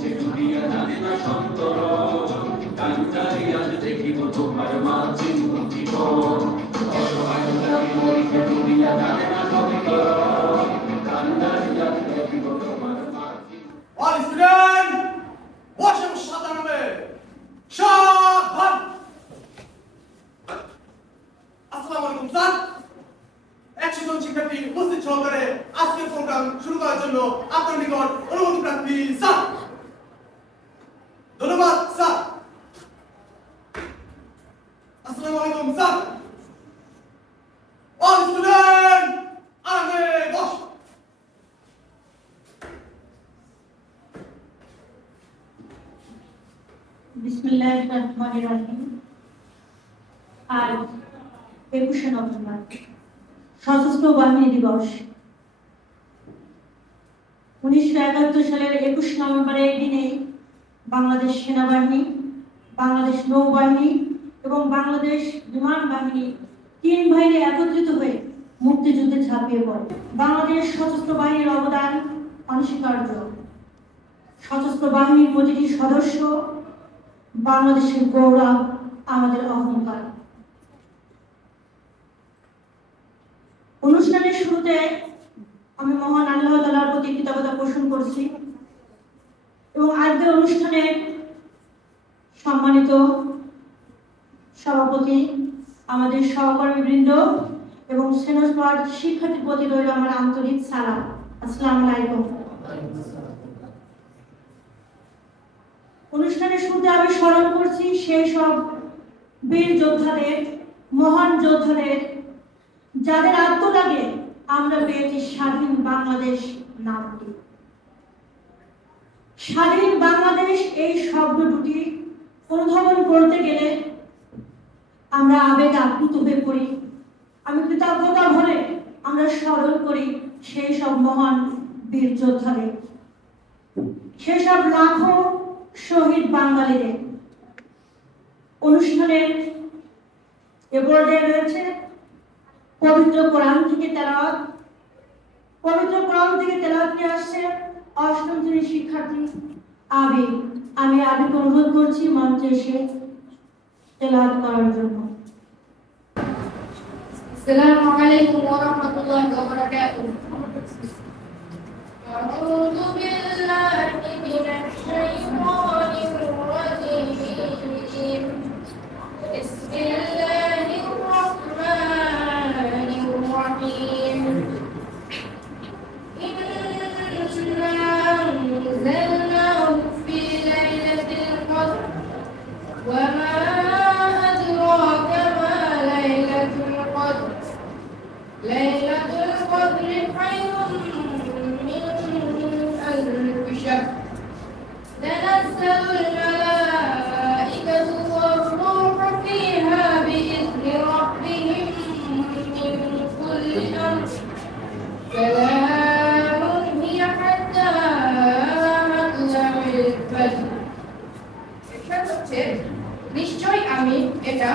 সে দুনিয়া জানে না সন্তরণ কান্দারি আজ দেখিব তোমার মাঝে জীবন অসহায় মরিতে দুনিয়া জানে না সন্তরণ কান্দারি আজ দেখিব তোমার মাঝে All students, Washington সাধারণে সাবধান। আসসালামু আলাইকুম স্যার। 100 জন শিক্ষার্থী উপস্থিত সহকারে আজকের প্রোগ্রাম শুরু করার জন্য আপনার নিকট অনুমতি প্রার্থী স্যার। ধন্যবাদ স্যার। আসসালামু আলাইকুম স্যার। All students, আগে বস। বিসমিল্লাহির রহমানির রহিম। আজ 21শে নভেম্বর সশস্ত্র বাহিনী দিবস। 1971 সালের 21 নভেম্বর এই দিনে বাংলাদেশ সেনাবাহিনী, বাংলাদেশ নৌবাহিনী এবং বাংলাদেশ বিমান বাহিনী তিন বাহিনী একত্রিত হয়ে মুক্তিযুদ্ধে ঝাঁপিয়ে পড়ে। বাংলাদেশ সশস্ত্র বাহিনীর অবদান অনস্বীকার্য। সশস্ত্র বাহিনীর প্রতিটি সদস্য বাংলাদেশের গৌরব, আমাদের অহংকার। অনুষ্ঠানের শুরুতে আমি মহান আল্লাহ তাআলার প্রতি কৃতজ্ঞতা পোষণ করছি এবং আজকের অনুষ্ঠানে সম্মানিত সভাপতি, আমাদের সহকর্মীবৃন্দ এবং সেনসমাজ শিক্ষার্থীর প্রতি রইল আমার আন্তরিক সালাম। আসসালামু আলাইকুম। অনুষ্ঠানের শুরুতে আমি স্মরণ করছি সেই সব বীর যোদ্ধাদের, মহান যোদ্ধাদের, যাদের আত্মত্যাগে আমরা পেয়েছি স্বাধীন বাংলাদেশ নামটি। স্বাধীন বাংলাদেশ এই শব্দ দুটি অনুধাবন করতে গেলে আমরা আবেগে আপ্লুত হয়ে পড়ি। আমি কৃতজ্ঞতা ভরে আমরা স্মরণ করি সেই সব মহান বীর যোদ্ধাদের, সেসব লাখো শহীদ বাঙালিদের। অনুষ্ঠানের এ পর্যায়ে রয়েছে পবিত্র কোরআন থেকে তেলাওয়াত। পবিত্র কোরআন থেকে তেলাওয়াত নিয়ে আসছে অষ্টম শ্রেণীর শিক্ষার্থী আবি। আমি আবিকে অনুরোধ করছি মঞ্চে এসে তেলাওয়াত করার জন্য। আসসালামু আলাইকুম ওয়া রাহমাতুল্লাহি ওয়া বারাকাতুহু। আউযু বিল্লাহি মিনাশ শাইতানির রাজীম। বিসমিল্লাহির রাহমানির রাহিম। ইন্না আনজালনাহু ফি লাইলাতিল কদর ওয়া মা আদরাকা মা লাইলাতুল কদর। লাইলাতুল কদরি খায়রুম মিন আলফি শাহর। তানাজ্জালুল মালাঈকাতু ওয়ার-রূহু ফীহা বিইذনি রাব্বিহিম মিন কুল্লি আমর। সালামুন হিয়া হাত্তা মাতলা'ইল ফাজর। এরশাদ হচ্ছে, নিশ্চয় আমি এটা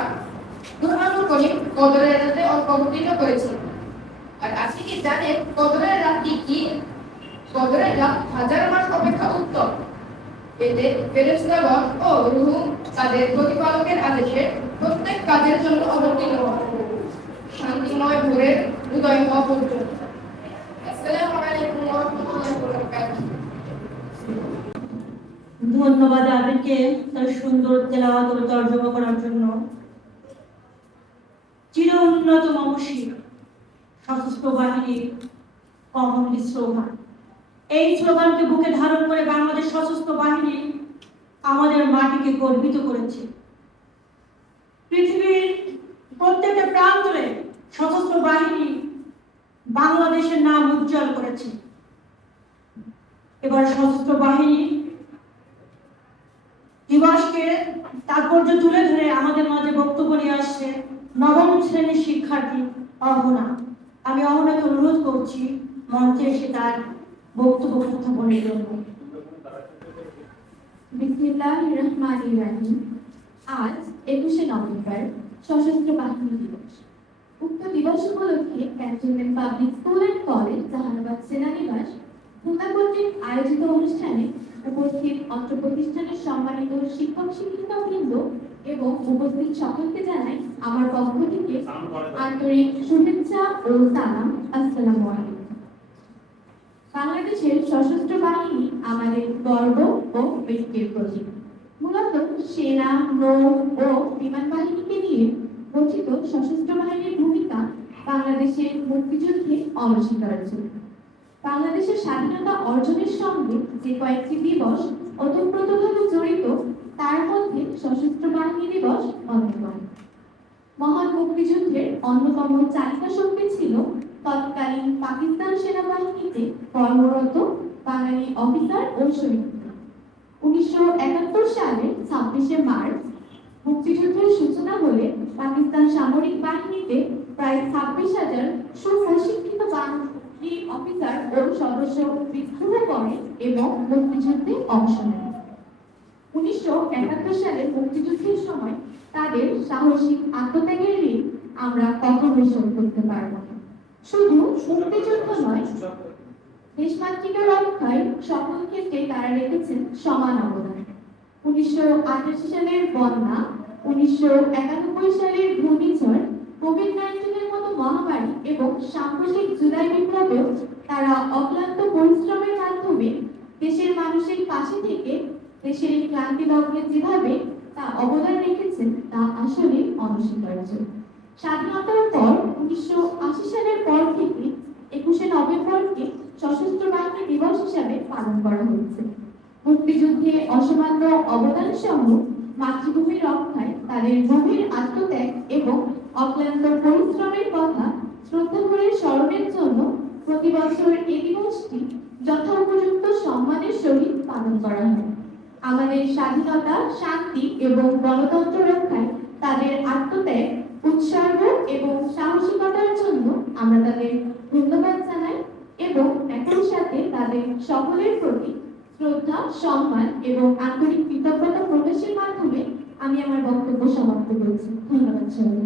কুরআনুল কারীম কদরের রাতে অবতীর্ণ করেছি। আর আপনি কি জানেন কদরের রাতটি কি? কদরের রাত হাজার মাস অপেক্ষা উত্তম। এতে ফেরেশতাগণ ও রূহ তাদের প্রতিপালকের আদেশে প্রত্যেক কাজের জন্য অবতীর্ণ হয়, শান্তিময় ভোরের উদয় হওয়া পর্যন্ত। আসসালামু আলাইকুম ওয়া রাহমাতুল্লাহি ওয়া বারাকাতুহু। ধন্যবাদ আবিরকে তার সুন্দর তেলাওয়াত ও তর্জমা করার জন্য। চির উন্নত মমশির সশস্ত্র বাহিনীর কমনলি স্লোগান। এই স্লোগানকে বুকে ধারণ করে বাংলাদেশ সশস্ত্র বাহিনী আমাদের মাটিকে গর্বিত করেছে। পৃথিবীর প্রত্যেকটা প্রান্তরে সশস্ত্র বাহিনী বাংলাদেশের নাম উজ্জ্বল করেছে। এবার সশস্ত্র বাহিনী দিবসকে তাৎপর্য তুলে ধরে আমাদের মাঝে বক্তব্য নিয়ে আসছে নবম শ্রেণীর শিক্ষার্থী অহনা। আমি অহনাকে অনুরোধ করছি মঞ্চে এসে তার বক্তব্য উপস্থাপনের জন্য। বিসমিল্লাহির রহমানির রহিম। আজ 21শে নভেম্বর সশস্ত্র বাহিনী দিবস। উক্ত দিবস উপলক্ষে cantonment public school and college Jahanabad সেনানিবাস খুলনা কর্তৃক আয়োজিত অনুষ্ঠানে উপস্থিত উপস্থিত অত্র প্রতিষ্ঠানের সম্মানিত শিক্ষক শিক্ষিকাবৃন্দ এবং উপস্থিত সকলকে জানাই আমার পক্ষ থেকে আন্তরিক শুভেচ্ছা ও সালাম। আসসালামু আলাইকুম। বাংলাদেশের সশস্ত্র বাহিনী আমাদের গর্ব ও ঐক্যের প্রতীক। মূলত সেনা, নৌ ও বিমান বাহিনীকে নিয়ে গঠিত সশস্ত্র বাহিনীর ভূমিকা বাংলাদেশের মুক্তিযুদ্ধে অনস্বীকার্য। বাংলাদেশের স্বাধীনতা অর্জনের সঙ্গে যে কয়েকটি দিবস ওতপ্রোতভাবে জড়িত, তার মধ্যে সশস্ত্র বাহিনী দিবস অন্যতম। মহান মুক্তিযুদ্ধের অন্যতম চালিকা শক্তি ছিল তৎকালীন পাকিস্তান সেনাবাহিনীতে কর্মরত বাঙালি অফিসার ও সৈনিকরা। 1971 সালের 26শে মার্চ মুক্তিযুদ্ধের সূচনা হলে পাকিস্তান সামরিক বাহিনীতে প্রায় 26,000 সুপ্রশিক্ষিত বাঙালি অফিসার ও সদস্য বিদ্রোহ করে এবং মুক্তিযুদ্ধে অংশ নেয়। 1971 সালের মুক্তিযুদ্ধের সময় তাদের সাহসিক আত্মত্যাগের ঋণ আমরা কখনোই শোধ করতে পারব না। শুধু মুক্তিযুদ্ধ নয়, দেশমাতৃকা রক্ষায় সকল ক্ষেত্রে তারা রেখেছেন সমান অবদান। 1988 সালের বন্যা, 1991 সালের ঘূর্ণিঝড়, কোভিড-19 মতো মহামারী এবং সাম্প্রতিক জুলাই বিপ্লবেও তারা অক্লান্ত পরিশ্রমের মাধ্যমে দেশের মানুষের পাশে থেকে দেশের ক্লান্তি লগ্নে যেভাবে তা অবদান রেখেছেন তা আসলে অনস্বীকার্য। স্বাধীনতার পর 1980 সালের পর থেকে 21শে নভেম্বরকে সশস্ত্র বাহিনী দিবস হিসাবে পালন করা হয়েছে। মুক্তিযুদ্ধে অসামান্য অবদান সহ মাতৃভূমি রক্ষায় তাদের গভীর আত্মত্যাগ এবং অক্লান্ত পরিশ্রমের কথা শ্রদ্ধা করে স্মরণের জন্য প্রতি বছর এই দিবসটি যথোপযুক্ত সম্মানের সহিত পালন করা হয়। আমাদের স্বাধীনতা, শান্তি এবং গণতন্ত্র রক্ষায় তাদের আত্মত্যাগ, উৎসর্গ এবং সাহসিকতার জন্য আমরা তাদের ধন্যবাদ জানাই এবং একই সাথে তাদের সকলের প্রতি শ্রদ্ধা, সম্মান এবং আন্তরিক কৃতজ্ঞতা প্রকাশের মাধ্যমে আমি আমার বক্তব্য সমাপ্ত করছি। ধন্যবাদ সবাই।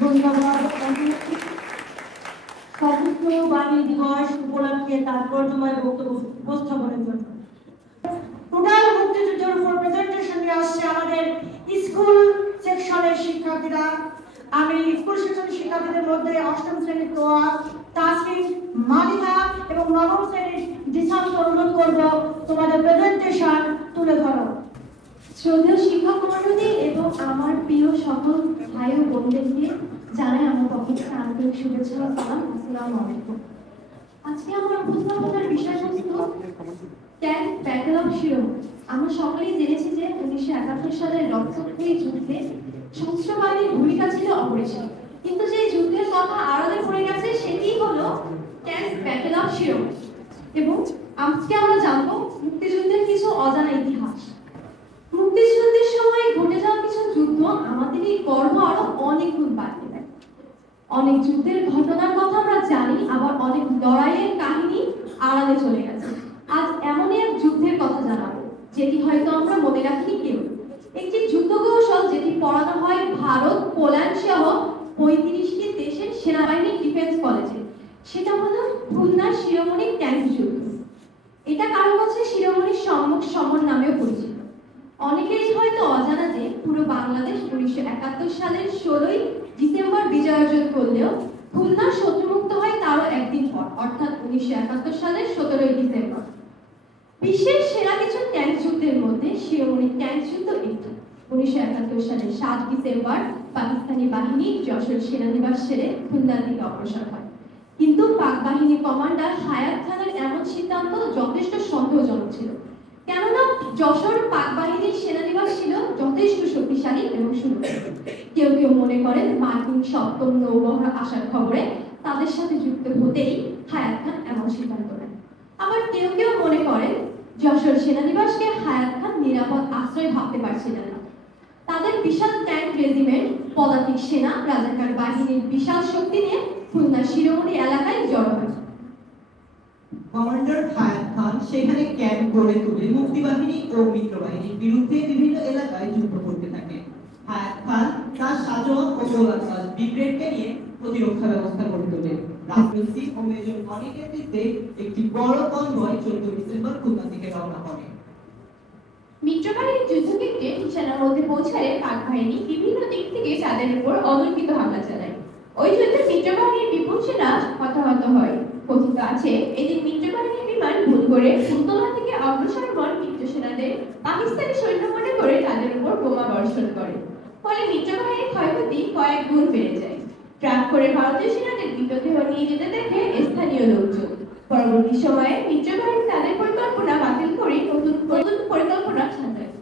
ধন্যবাদ সশস্ত্র বাহিনী দিবস উপলক্ষে তাৎপর্যময় বক্তব্য উপস্থাপনের জন্য। টোটাল মুক্তিযুদ্ধের উপর প্রেজেন্টেশন নিয়ে আসছে আমাদের স্কুল সেকশনের শিক্ষার্থীরা। আমি স্কুল সেকশনের শিক্ষার্থীদের মধ্যে অষ্টম শ্রেণীর তোয়া, তাসমিন, মালিকা এবং নবম শ্রেণীর দিশান্ত অনুরোধ করব তোমাদের প্রেজেন্টেশন তুলে ধরো। শ্রদ্ধেয় শিক্ষক মণ্ডলী এবং আমার প্রিয় সকল ভাই ও বোনদেরকে জানাই আমার পক্ষ থেকে আন্তরিক শুভেচ্ছা ও সালাম। আসসালামু আলাইকুম। আজকে আমার উপস্থাপনার বিষয়বস্তু ট্যাঙ্ক ব্যাটল অফ শিরোমণি। আমরা সকলেই জেনেছি যে 1971 সালের রক্তক্ষয়ী যুদ্ধে সশস্ত্র বাহিনীর ভূমিকা ছিল অপরিসীম, কিন্তু যে যুদ্ধের কথা আড়ালে পড়ে গেছে সেটি হলো ট্যাঙ্ক ব্যাটল অফ শিরোমণি। এবং আজকে আমরা জানবো মুক্তিযুদ্ধের কিছু অজানা ইতিহাস। মুক্তিযুদ্ধের সময় ঘটে যাওয়া কিছু যুদ্ধ আমাদের এই গর্ব আরো অনেক গুণ বাড়িয়ে দেয়। অনেক যুদ্ধের ঘটনার কথা আমরা জানি, আবার অনেক লড়াইয়ের কাহিনী আড়ালে চলে গেছে। আজ এমনই এক যুদ্ধের কথা জানাবো যেটি হয়তো আমরা মনে রাখিনি কেউ। একটি যুদ্ধ কৌশল যেটি পড়ানো হয় ভারত, পোল্যান্ড সহ 35টি দেশের সেনাবাহিনী ডিফেন্স কলেজে। সেটা হলো খুলনার শিরোমণি ট্যাঙ্ক যুদ্ধ। এটা কারো কাছে শিরোমণির সম্মুখ সমর নামেও পরিচিত। অনেকেরই হয়তো অজানা যে পুরো বাংলাদেশ 1971 সালের 16ই ডিসেম্বর বিজয় অর্জন করলেও খুলনা শত্রুমুক্ত হয় তারও একদিন পর, অর্থাৎ 1971 সালের 17ই ডিসেম্বর। বিশ্বের সেরা কিছু ট্যাঙ্ক যুদ্ধের মধ্যে শিরোমণি ট্যাঙ্ক যুদ্ধ একটি। 1971 সালের 7 ডিসেম্বর পাকিস্তানি বাহিনী যশোর সেনানিবাস ছেড়ে খুলনার দিকে অগ্রসর হয়, কিন্তু পাক বাহিনী কমান্ডার হায়াত খানের এমন সিদ্ধান্ত যথেষ্ট সন্দেহজনক ছিল, কেননা যশোর পাক বাহিনীর সেনানিবাস ছিল যথেষ্ট শক্তিশালী এবং সুরক্ষিত। কেউ কেউ মনে করেন মার্কিন সপ্তম নৌবহর আসার খবরে তাদের সাথে যুক্ত হতেই হায়াত খান এমন সিদ্ধান্ত নেন। আবার কেউ কেউ মনে করেন যশোর সেনানিবাসকে হায়াত খান নিরাপদ আশ্রয় ভাবতে পারছিলেন না। তাদের বিশাল ট্যাঙ্ক রেজিমেন্ট, পদাতিক সেনা, রাজাকার বাহিনীর বিশাল শক্তি নিয়ে খুলনা শিরোমণি এলাকায় জড়ো হয়। কমান্ডার হায়াত খান সেখানে ক্যাম্প গড়ে তুলে মুক্তিবাহিনী ও মিত্রবাহিনীর বিরুদ্ধে বিভিন্ন এলাকায় যুদ্ধ করতে থাকে। হায়াত খান তার শাহজাহান ও গোলাবাজ ব্রিগেডকে নিয়ে প্রতিরক্ষা ব্যবস্থা গড়ে তোলে। রাজনৈতিক ও মেজর অনেক নেতৃত্বে একটি বড় কনভয় 14 ডিসেম্বর খুলনা থেকে রওনা করে। মিত্রবাহিনীর যুদ্ধক্ষেত্রে নিশানার মধ্যে পৌঁছালে পাক বাহিনী বিভিন্ন দিক থেকে তাদের উপর অতর্কিত হামলা চালায়। ওই যুদ্ধে মিত্রবাহিনীর বিপুল সেনা হতাহত হয়। কথিত আছে এদিন মিত্রবাহিনীর বিমান ভুল করে ফুলতলা থেকে অগ্রসরগণ মিত্র সেনাদের পাকিস্তানি সৈন্য মনে করে তাদের উপর বোমা বর্ষণ করে। ফলে মিত্রবাহিনীর ক্ষয়ক্ষতি কয়েক গুণ বেড়ে যায়। ট্রাক করে ভারতীয় সেনাদের মৃতদেহ নিয়ে যেতে দেখে স্থানীয় লোকজন। পরবর্তী সময়ে মিত্রবাহিনী তাদের পরিকল্পনা বাতিল করে নতুন পরিকল্পনা সাজায়।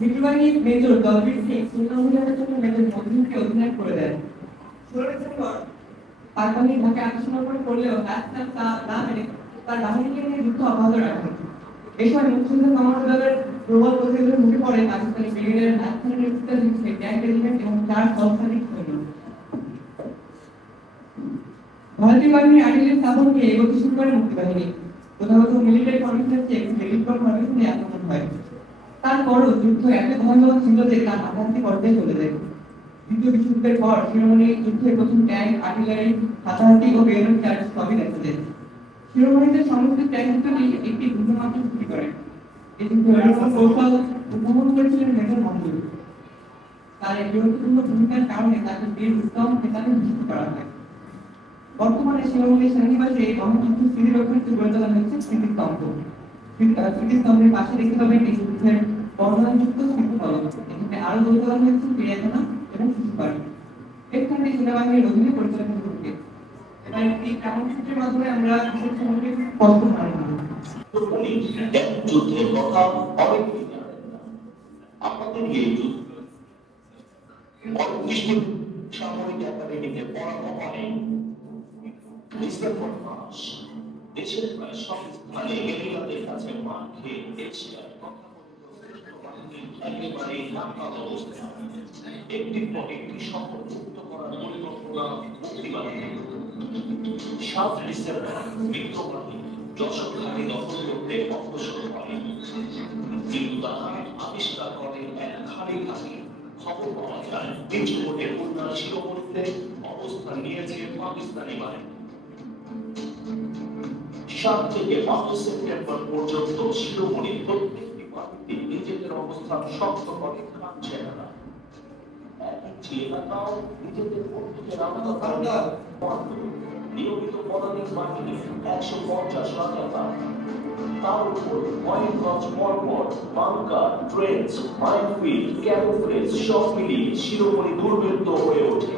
মিত্রবাহিনীর মেজর দলবীর সিং খুলনা অভিযানের জন্য মেজর মঞ্জুরকে অধিনায়ক করে দেন। 16 ডিসেম্বর পাক বাহিনী ঢাকা আক্রমণ করে করলেও রাজস্থান তা না মেনে তার বাহিনীকে নিয়ে যুদ্ধ অব্যাহত রাখে। এই সময় মুক্তিযুদ্ধ কমান্ডো দলের প্রবল প্রতিরোধের মুখে পড়ে পাকিস্তানি ব্রিগেডের রাজধানী নেতৃত্বে ট্যাঙ্ক রেজিমেন্ট এবং 4 সহস্রাধিক সৈন্য। ভারতীয় বাহিনীর আর্টিলারি স্থাপন নিয়ে এগোতে শুরু করে মুক্তিবাহিনী। প্রধানত মিলিটারি ফর্মেশনের চেয়ে টেলিগ্রাফ ফর্মেশনে আক্রমণ হয়। তারপরও যুদ্ধ এত ভয়াবহ ছিল যে তা হাতাহাতি পর্যায়ে চলে যায়। দ্বিতীয় বিশ্বযুদ্ধের পর শিরোমণি যুদ্ধে প্রথম ট্যাঙ্ক, আর্টিলারি, হাতাহাতি ও বেলুন চার্জ সবই দেখা যায়। শিরোমণিতে সমস্ত ট্যাঙ্ক দুটি একটি যুদ্ধ মাত্র শুরু করে। এই যুদ্ধের কৌশল উদ্ভাবন করেছিলেন মেজর মঞ্জুর। তার এই গুরুত্বপূর্ণ ভূমিকার কারণে তাকে বীর উত্তম খেতাবে ভূষিত করা হয়। বর্তমানে শিরোমণি সেনানিবাসে এই মহাযুদ্ধ স্মৃতিরক্ষার্থে গড়ে তোলা হয়েছে স্মৃতিস্তম্ভ। স্মৃতিস্তম্ভের পাশে দেখতে পাবেন এই যুদ্ধের বর্ণনাযুক্ত স্মৃতিফলক। এখানে আরো গড়ে তোলা হয়েছে চিড়িয়াখানা এবং শিশু পার্ক। এখানে সেনাবাহিনীর অধীনে পরিচালিত হচ্ছে। এবার একটি কর্মসূচির মাধ্যমে আমরা বিশেষ সময় স্পষ্ট ধারণা করব। যুদ্ধের কথা অনেকেই জানেন না। আমাদের এই যুদ্ধ সামরিক একাডেমিতে পড়ানো হয়। ডিসেম্বর মাস দেশের প্রায় সব স্থানে গেরিলাদের কাছে মার খেয়ে এশিয়ার একেবারে নাকাল অবস্থা। একটির পর একটি শহর মুক্ত করার পরিকল্পনা মুক্তিবাহিনীর। 7 ডিসেম্বর মিত্রবাহিনী যশোর ঘাটি দখল করতে অগ্রসর হয়। কিন্তু তারা আবিষ্কার করে এক খালি ঘাটি। খবর পাওয়া যায় বিজয়পুরের খুলনার শিরোমণিতে অবস্থান নিয়েছে পাকিস্তানি বাহিনী। 7 থেকে 12 সেপ্টেম্বর পর্যন্ত শিরোমণির প্রত্যেকটি বাহিনীতে নিজেদের অবস্থান শক্ত করে খান সেনারা। একই এলাকাও নিজেদের প্রত্যেকের আলাদা নিয়মিত পদাতিক বাহিনী 150 রাজাকার। তার উপর কয়েকগজ পরপর বাংকার, ট্রেন্চ, মাইনফিল্ড, ক্যামোফ্লেজ সব মিলিয়ে শিরোমণি দুর্ভেদ্য হয়ে ওঠে।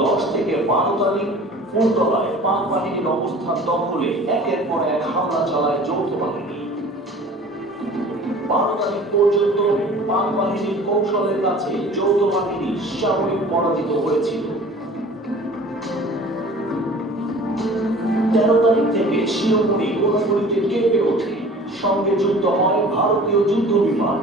10 থেকে 12 তারিখ ফুলতলায় পাক বাহিনীর অবস্থান দখলে একের পর এক হামলা চালায় যৌথ বাহিনী। 12 তারিখ পর্যন্ত পাক বাহিনীর কৌশলের কাছে যৌথ বাহিনী সামরিক পরাজিত হয়েছিল। 13 তারিখ থেকে শিরোমণি গোলাগুলিতে কেঁপে ওঠে। সঙ্গে যুক্ত হয় ভারতীয় যুদ্ধ বিমান।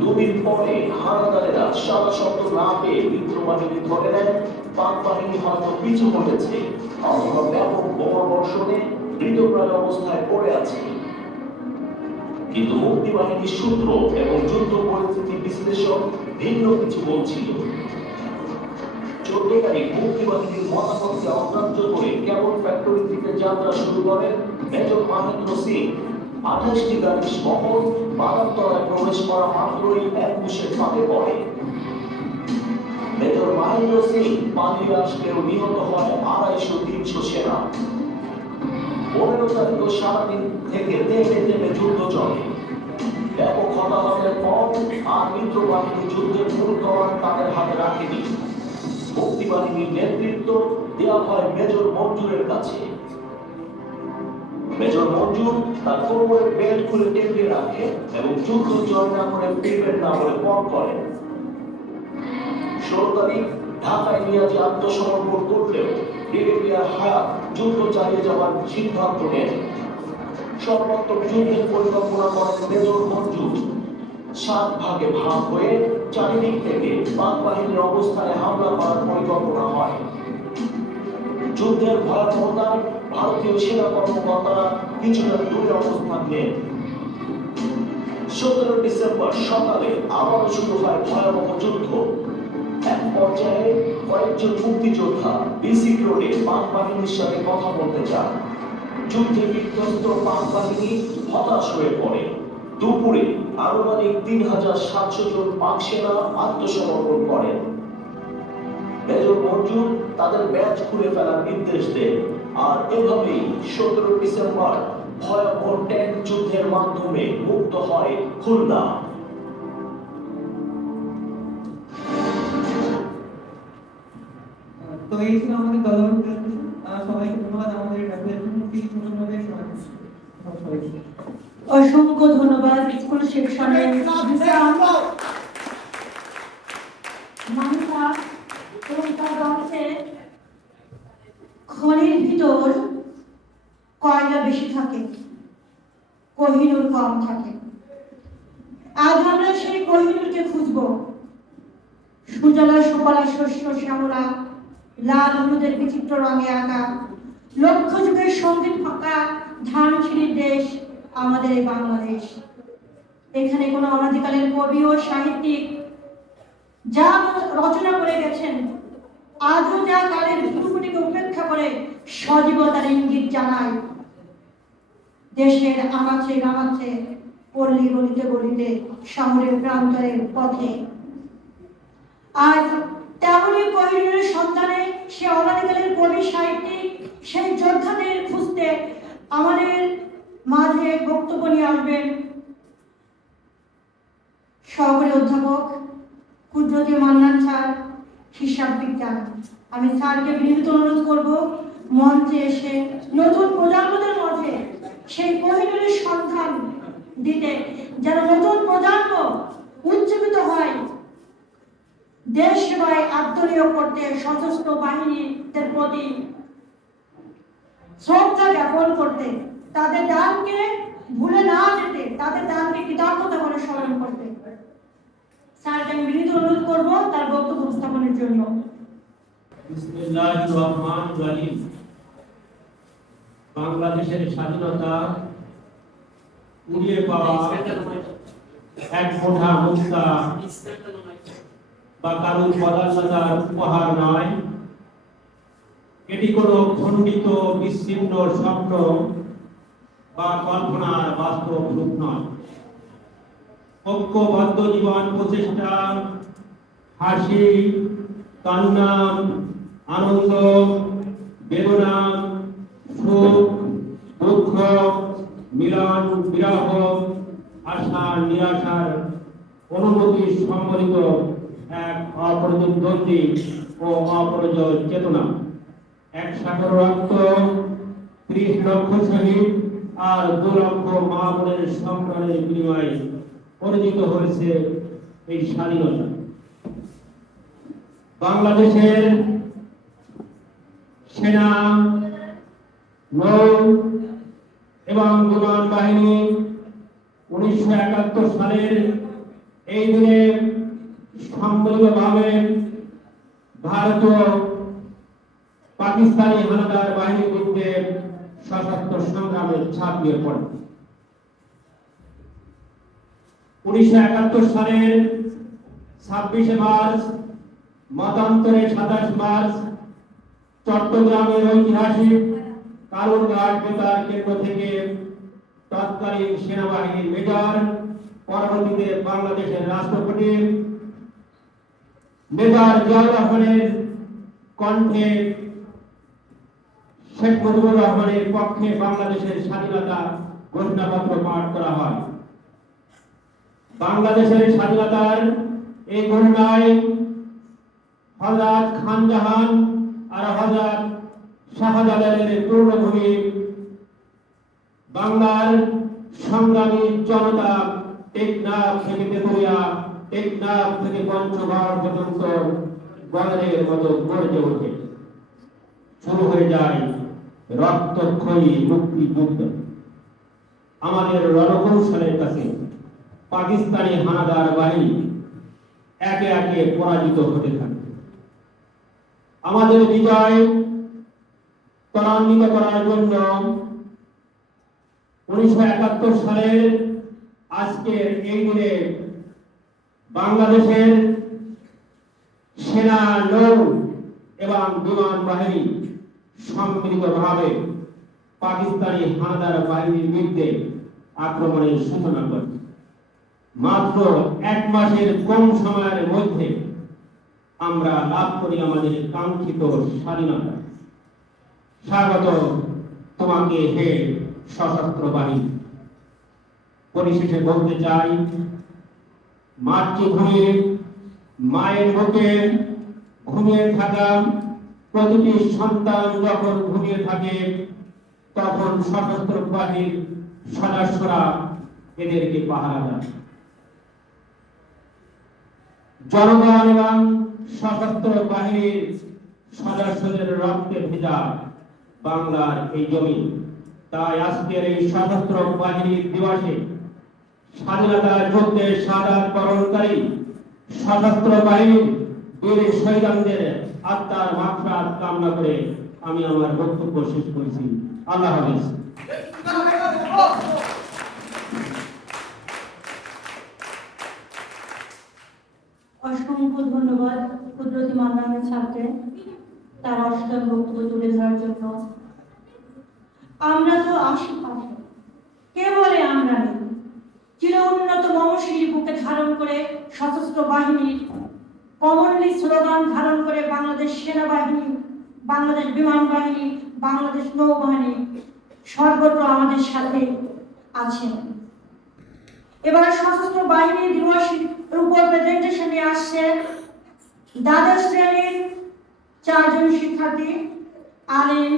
2 দিন পরে হানাদারেরা সারা শব্দ না পেয়ে মিত্রবাহিনী ধরে নেয়। পাক বাহিনী হয়তো পিছু হটেছে অথবা ব্যাপক বোমা বর্ষণে মৃতপ্রায় অবস্থায় পড়ে আছে। কিন্তু মুক্তিবাহিনীর সূত্র এবং যুদ্ধ পরিস্থিতি বিশ্লেষণ ভিন্ন কিছু বলছিল। 14 তারিখ মুক্তিবাহিনীর মতামতকে অগ্রাহ্য করে কেবল ফ্যাক্টরি থেকে যাত্রা শুরু করেন মেজর মহেন্দ্র সিং। 28টি গাড়ির বহর বাগানতলায় প্রবেশ করা মাত্রই এক মুশে ফাঁদে পড়ে। মেজর মহেন্দ্র সিং পালিয়ে আসলেও নিহত হয় 250-300 সেনা। 15 তারিখও সারাদিন থেকে তেমে যুদ্ধ চলে। ব্যাপক হতাহতের পর আর মিত্রবাহিনী যুদ্ধের মূল কমান্ড তাদের হাতে রাখেনি। মুক্তিবাহিনীর নেতৃত্ব দেওয়া হয় মেজর মঞ্জুরের কাছে। মেজর মঞ্জুর তার কোমরের বেল্ট খুলে টেনে রাখে এবং যুদ্ধ জয় না করে ফিরবেন না বলে পণ করেন। 16 তারিখ ঢাকায় নিয়াজে আত্মসমর্পণ করলেও ব্রিগেডিয়ার হায়াত যুদ্ধ চালিয়ে যাওয়ার সিদ্ধান্ত নেন। সর্বাত্মক যুদ্ধের পরিকল্পনা করেন মেজর মঞ্জুর। 7 ভাগে ভাগ হয়ে চারিদিক থেকে পাক বাহিনীর অবস্থানে হামলা করার পরিকল্পনা হয়। যুদ্ধের ভয়াবহতায় ভারতীয় সেনা কর্মকর্তারা কিছুটা দূরে অবস্থান নেন। 17 ডিসেম্বর সকালে আবারও শুরু হয় ভয়াবহ যুদ্ধ। এক পর্যায়ে কয়েকজন মুক্তিযোদ্ধা বিসিক রোডে পাক বাহিনীর সাথে কথা বলতে যান। যুদ্ধে বিধ্বস্ত পাক বাহিনী হতাশ হয়ে পড়ে। দুপুরে আনুমানিক 3700 জন পাক সেনা আত্মসমর্পণ করেন। মেজর মঞ্জুর তাদের ব্যাচ খুলে ফেলার নির্দেশ দেন, আর এভাবেই 17 ডিসেম্বর ভয়াবহ ট্যাঙ্ক যুদ্ধের মাধ্যমে মুক্ত হয় খুলনা। তো এই ছিল আমাদের দলগত প্রেজেন্টেশন। সবাইকে ধন্যবাদ আমাদের প্রেজেন্টেশনটি সুন্দরভাবে শোনার জন্য। সবাইকে অসংখ্য ধন্যবাদ স্কুল সেকশনের মানসা এবং তার দলকে। খনির ভিতর কয়লা বেশি থাকে, কোহিনূর কম থাকে। আজ আমরা সেই কোহিনূরকে খুঁজবো। সুজলা সুফলা শস্য শ্যামলা, লাল হলুদের বিচিত্র রঙে আঁকা, লক্ষ যুগের সঙ্গীত ফাঁকা ধানসিঁড়ির দেশ আমাদের এই বাংলাদেশ। এখানে কোনো অনাদিকালের কবি ও সাহিত্যিক যা রচনা করে গেছেন, আজও যা কালের ত্রুটিকে উপেক্ষা করে সজীবতার ইঙ্গিত জানায়। দেশের আনাচে গানাচে, পল্লী গলিতে গলিতে, শহরের প্রান্তরের পথে আজ তেমনই কোহিনূরের সন্ধানে সে অনাদিকালের কবি সাহিত্যিক সেই যোদ্ধাদের খুঁজতে আমাদের মাঝে বক্তব্য নিয়ে আসবেন সহকারী অধ্যাপক কুদরতি মান্নান স্যার, হিসাব বিজ্ঞান। আমি স্যারকে বিনীত অনুরোধ করব মঞ্চে এসে নতুন প্রজন্মদের মধ্যে সেই কোহিনূরের সন্ধান দিতে, যেন নতুন প্রজন্ম উজ্জীবিত হয় দেশ সেবায় আত্মনিয়োগ করতে, সশস্ত্র বাহিনীদের প্রতি শ্রদ্ধা জ্ঞাপন করতে, তাদের দানকে ভুলে না যেতে, তাদের দানকে কৃতজ্ঞতা করে স্মরণ করতে। স্যারকে আমি বিনীত অনুরোধ করব তার বক্তব্য উপস্থাপনের জন্য। বিসমিল্লাহির রহমানির রহিম। বাংলাদেশের স্বাধীনতা কুড়িয়ে পাওয়া এক মুঠা মুক্তা বা কারুর পদার্থতার উপহার নয়, এটি কোনো খণ্ডিত বিচ্ছিন্ন স্বপ্ন বা কল্পনার বাস্তব রূপ নয়। ঐক্যবদ্ধ জীবন প্রচেষ্টা, হাসি, কান্না, আনন্দ, বেদনা, সুখ, দুঃখ, মিলন, বিরহ, আশা, নিরাশার অনুভূতি সম্মিলিত এক অপ্রতিদ্বন্দ্বী ও অপরাজয় চেতনা। 1 রক্ত, 30 লক্ষ শহীদ আর 2 লক্ষ মা বোনের সংগ্রামের বিনিময়ে অর্জিত হয়েছে এই স্বাধীনতা। বাংলাদেশের সেনা, নৌ এবং বিমান বাহিনী 1971 সালের এই দিনে সম্মিলিতভাবে ভারতীয় পাকিস্তানি হানাদার বাহিনীর বিরুদ্ধে সশস্ত্র সংগ্রামে ঝাঁপিয়ে পড়ে। 1971 সালের 26 মার্চ, মতান্তরে 27 মার্চ চট্টগ্রামের ঐতিহাসিক কালুরঘাট বেতার কেন্দ্র থেকে তৎকালীন সেনাবাহিনীর মেজর, পরবর্তীতে বাংলাদেশের রাষ্ট্রপতি মেজর জিয়াউর রহমানের কণ্ঠে শেখ মুজিবুর রহমানের পক্ষে বাংলাদেশের স্বাধীনতা ঘোষণাপত্র পাঠ করা হয়। বাংলাদেশের স্বাধীনতার এই ঘোষণায় হযরত খান জাহান আর হযরত শাহজালালের পূর্ণভূমি বাংলার সংগ্রামী জনতা টেকনাফ থেকে তেতুলিয়া, টেকনাফ থেকে পঞ্চগড় পর্যন্ত গড়ের মতো গর্জে ওঠে। শুরু হয়ে যায় রক্তক্ষয়ী মুক্তিযুদ্ধ। আমাদের রণকৌশলের কাছে পাকিস্তানি হানাদার বাহিনী একে একে পরাজিত হতে থাকে। আমাদের বিজয় ত্বরান্বিত করার জন্য 1971 সালের আজকের এই দিনে বাংলাদেশের সেনা, নৌ এবং বিমান বাহিনী সম্মিলিতভাবে পাকিস্তানি হানাদার বাহিনীর বিরুদ্ধে আক্রমণের সূচনা করে। মাত্র 1 মাসের কম সময়ের মধ্যে আমরা লাভ করি আমাদের কাঙ্ক্ষিত স্বাধীনতা। স্বাগত তোমাকে হে সশস্ত্র বাহিনী। পরিশেষে বলতে চাই, মাতৃভূমির মায়ের বুকে ঘুমিয়ে থাকা প্রতিটি সন্তান যখন ঘুমিয়ে থাকে, তখন সশস্ত্র বাহিনীর সদস্যরা এদেরকে পাহারা দেয়। জনগণ এবং সশস্ত্র বাহিনীর সদস্যদের রক্তে ভেজা বাংলার এই জমি। তাই আজকের এই সশস্ত্র বাহিনীর দিবসে স্বাধীনতা যুদ্ধে শাহাদাত বরণকারী সশস্ত্র বাহিনীর বীর শহীদদের আত্মার মাগফিরাত কামনা করে আমি আমার বক্তব্য শেষ করেছি। আল্লাহ হাফেজ। অসংখ্য ধন্যবাদ কুদরতি মান্নানের ছাত্রে তার অষ্টম বক্তব্য তুলে ধরার জন্য। আমরা তো আশেপাশে, কে বলে আমরা নেই? চির উন্নত মমশির বুকে ধারণ করে সশস্ত্র বাহিনীর কমনলি স্লোগান ধারণ করে বাংলাদেশ সেনাবাহিনী, বাংলাদেশ বিমান বাহিনী, বাংলাদেশ নৌবাহিনী সর্বত্র আমাদের সাথে আছেন। এবার সশস্ত্র বাহিনী দিবসের উপর প্রেজেন্টেশন নিয়ে আসছে দ্বাদশ শ্রেণীর 4 জন শিক্ষার্থী, আলিম,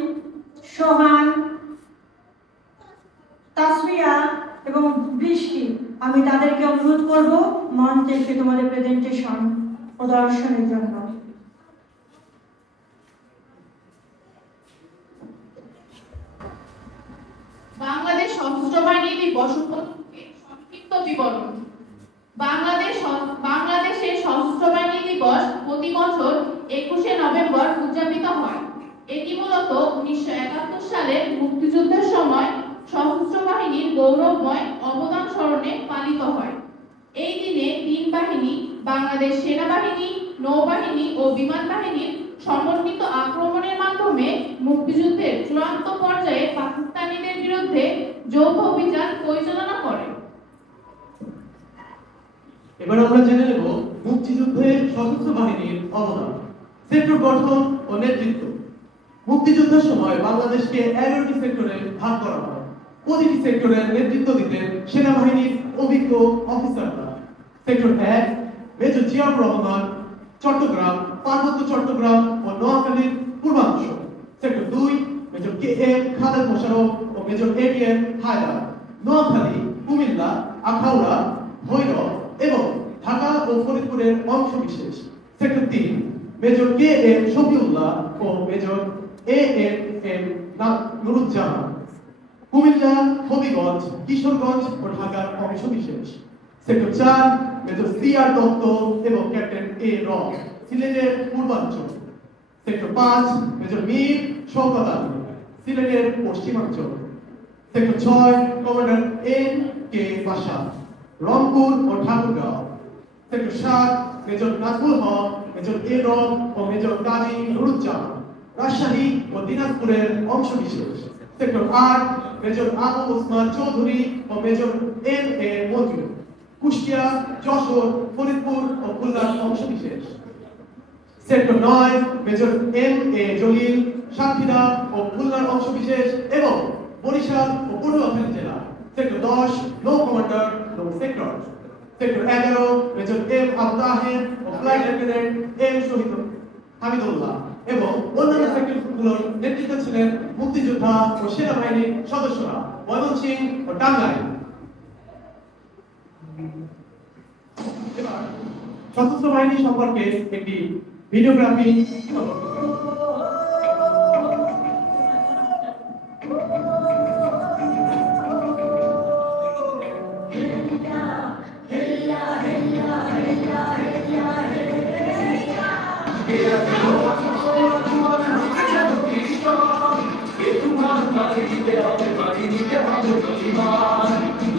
সোহান, তাসফিয়া এবং বৃষ্টি। আমি তাদেরকে অনুরোধ করব মঞ্চে এসে তোমাদের প্রেজেন্টেশন প্রদর্শনের জন্য। বাংলাদেশ সশস্ত্র বাহিনী দিবস উপলক্ষে সংক্ষিপ্ত বিবরণ। বাংলাদেশের সশস্ত্র বাহিনী দিবস প্রতি বছর 21শে নভেম্বর উদযাপিত হয়। এটি মূলত 1971 সালের মুক্তিযুদ্ধের সময় সশস্ত্র বাহিনীর গৌরবময় অবদান স্মরণে পালিত হয়। এই দিনে 3 বাহিনী, বাংলাদেশ সেনাবাহিনী, নৌবাহিনী ও বিমান বাহিনীর সমন্বিত আক্রমণের মাধ্যমে মুক্তিযুদ্ধের চূড়ান্ত পর্যায়ে পাকিস্তানিদের বিরুদ্ধে যৌথ অভিযান পরিচালনা করে। এবার আমরা জেনে নেব মুক্তিযুদ্ধে সশস্ত্র বাহিনীর অবদান, সেক্টর গঠন ও নেতৃত্ব। মুক্তিযুদ্ধের সময় বাংলাদেশকে 11টি সেক্টরে ভাগ করা হয়। প্রতিটি সেক্টরের নেতৃত্ব দিতেন সেনাবাহিনীর অভিজ্ঞ অফিসাররা। সেক্টর 1 মেজর জিয়াউর রহমান, চট্টগ্রাম, পার্বত্য চট্টগ্রাম ও নোয়াখালীর পূর্বাংশ। Sector 2 major K M Khaled Musharraf ও মেজর এটিএম হায়দার, নোয়াখালী, কুমিল্লা, আখাউড়া, ভৈরব এবং ঢাকা ও ফরিদপুরের অংশ বিশেষ। Sector 3 major K M Shafiullah ও major A M M Nuruzzaman, Comilla, Habiganj, Kishoreganj ও ঢাকার অংশ বিশেষ। Sector 4 major C R Datta এবং ক্যাপ্টেন এ রক, সিলেটের পূর্বাঞ্চল। সেক্টর 5 মেজর মীর শওকত আলী, সিলেটের পশ্চিমাঞ্চল। Sector 6 commander N K Basha, Rangpur ও Thakurgaon. Sector 7 major Nazmul Haque, major A রক ও মেজর কাজী নুরুজ্জামান, রাজশাহী ও দিনাজপুরের অংশ বিশেষ। সেক্টর 8 মেজর আবু ওসমান চৌধুরী ও মেজর এম এ মজুর, কুষ্টিয়া, যশোর, ফরিদপুর ও খুলনার অংশ বিশেষ। Sector 9 major M A Jalil, Satkhira ও খুলনার অংশ বিশেষ এবং বরিশাল ও পটুয়াখালী জেলা। সেক্টর 10 নৌ কমান্ডার নৌ sector. Sector 11 major M Abu Taher ও flight lieutenant M Shahid Hamidullah এবং অন্যান্য সেক্টরগুলোর নেতৃত্ব ছিলেন মুক্তিযোদ্ধা ও সেনাবাহিনীর সদস্যরা ময়মনসিংহ ও টাঙ্গাইল। এবার সশস্ত্র বাহিনী সম্পর্কে একটি ভিডিওগ্রাফি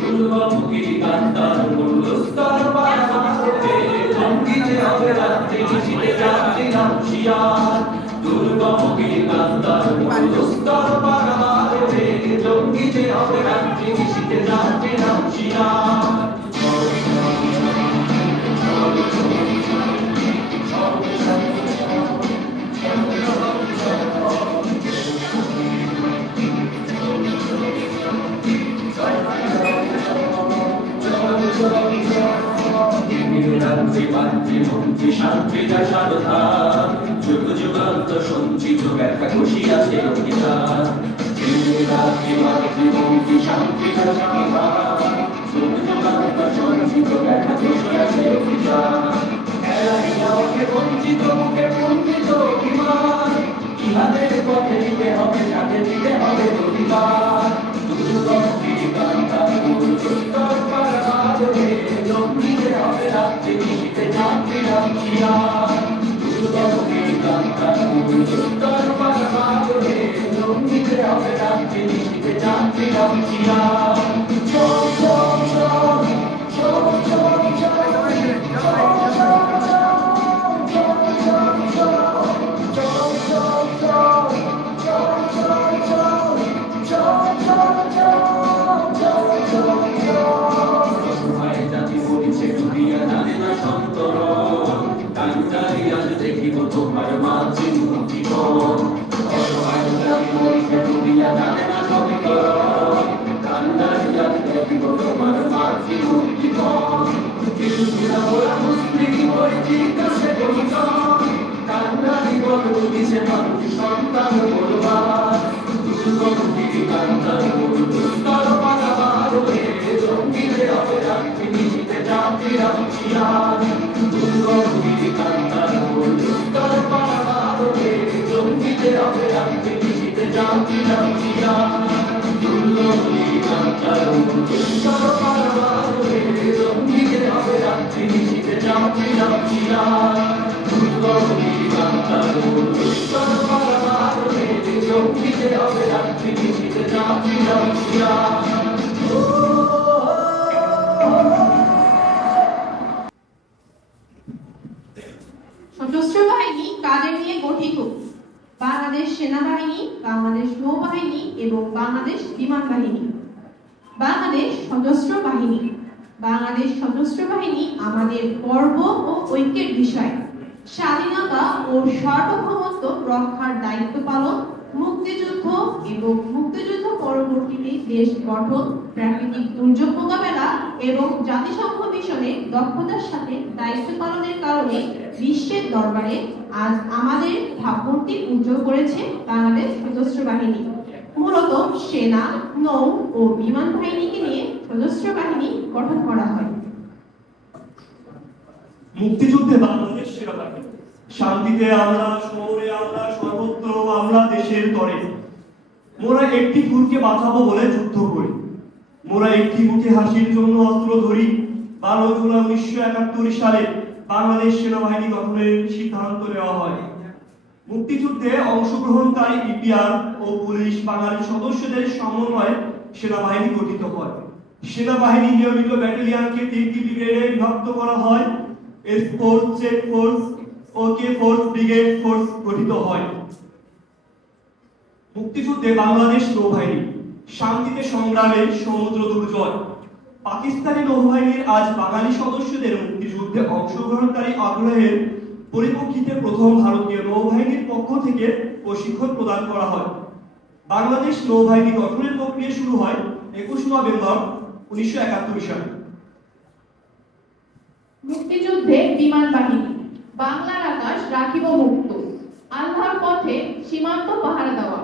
দুর্গা জঙ্গিতে হবে রাত্রি নিশীথে যাত্রী রামশিয়ার মন্ত্রী শান্তিটা সাবধান যুগ যুগান্ত সঞ্চিত ব্যথা খুশিয়াছে অভিধান মন্ত্রী শান্তিটা সাবধান যুগ যুগান্ত সঞ্চিত ব্যথা খুশিয়াছে অভিধান এলাহিয়াকে বঞ্চিত মুখে বঞ্চিত অভিমান ইহাদের পথে দিতে হবে সাথে দিতে হবে অধিকার জঙ্গিতে হবে রাত্রি নিশীথে যাত্রী রামশিয়ার জঙ্গিতে হবে রাত্রি নিশীথে যাত্রী রামশিয়ার তোমার মাঝে মুক্তিপণ অসহায় জাতি মরিছে দুনিয়া জানে না সমীকরণ কান্নারি জাতি দেখিব তোমার মাঝে মুক্তিপণ কিছুদিনা ওরা মুসলিম পরিচিকাছে গরিজন কান্নারি বড় দিছে মানুষ সন্তান বলবার দুর্গন্ধি কান্নার মূল দুস্তর পালাবার হয়ে জঙ্গিতে হবে রাত্রি নিশীথে যাত্রী রামশিয়ার দুর্গন্ধি কান্নার মূল দুস্তর পালাবার হয়ে জঙ্গিতে হবে রাত্রি নিশীথে যাত্রী রামশিয়ার দুর্গন্ধি কান্নার মূল দুস্তর পালাবার হয়ে জঙ্গিতে হবে রাত্রি নিশীথে যাত্রী রামশিয়ার দুর্গন্ধি কান্নার মূল দুস্তর পালাবার হয়ে জঙ্গিতে হবে রাত্রি নিশীথে যাত্রী রামশিয়ার সশস্ত্র বাহিনী কাদের নিয়ে গঠিত? বাংলাদেশ সেনাবাহিনী, বাংলাদেশ নৌবাহিনী এবং বাংলাদেশ বিমান বাহিনী। বাংলাদেশ সশস্ত্র বাহিনী। বাংলাদেশ সশস্ত্র বাহিনী আমাদের গর্ব ও ঐক্যের বিষয়। স্বাধীনতা ও সার্বভৌমত্ব রক্ষার দায়িত্ব পালন, মুক্তিযুদ্ধ এবং মুক্তিযুদ্ধ পরবর্তীতে দেশ গঠন, প্রাকৃতিক দুর্যোগ মোকাবেলা এবং জাতিসংঘ মিশনে দক্ষতার সাথে দায়িত্ব পালনের কারণে বিশ্বের দরবারে আজ আমাদের ভাবমূর্তি উজ্জ্বল করেছে বাংলাদেশ সশস্ত্র বাহিনী। মূলত সেনা, নৌ ও বিমান বাহিনীকে নিয়ে সশস্ত্র বাহিনী গঠন করা হয়। মুক্তিযুদ্ধে বাংলাদেশ সেনাবাহিনী শান্তিতে আমরা, শহরে আমরা, সর্বত্র আমরা দেশের তরে। মোরা একটি সুরকে বাঁচাবো বলে যুদ্ধ করি, মোরা একটি মুখে হাসির জন্য অস্ত্র ধরি। 12 জুলাই 1971 সালে বাংলাদেশ সেনাবাহিনী গঠনের সিদ্ধান্ত নেওয়া হয়। মুক্তিযুদ্ধে অংশগ্রহণকারী ইপিআর ও পুলিশ বাঙালি সদস্যদের সমন্বয়ে সেনাবাহিনী গঠিত হয়। সেনাবাহিনী নিয়মিত ব্যাটালিয়নকে 3টি ব্রিগেডে বিভক্ত করা হয়। এস ফোর্স, চেক ফোর্স ও কে ফোর্স, ব্রিগেড ফোর্স গঠিত হয়। মুক্তিযুদ্ধে বাংলাদেশ নৌবাহিনী শান্তিতে সংগ্রামে সমুদ্র দুর্জয়। পাকিস্তানি নৌবাহিনীর আজ বাঙালি সদস্যদের মুক্তিযুদ্ধে অংশগ্রহণকারী আগ্রহের পরিপ্রেক্ষিতে প্রথম ভারতীয় নৌবাহিনীর পক্ষ থেকে প্রশিক্ষণ প্রদান করা হয়। বাংলাদেশ নৌবাহিনী গঠনের প্রক্রিয়া শুরু হয় 21 নভেম্বর 1971 সালে। মুক্তিযুদ্ধে বিমান বাহিনী। বাংলার আকাশ রাখিব মুক্ত, আল্লাহর পথে সীমান্ত পাহারা দেওয়া।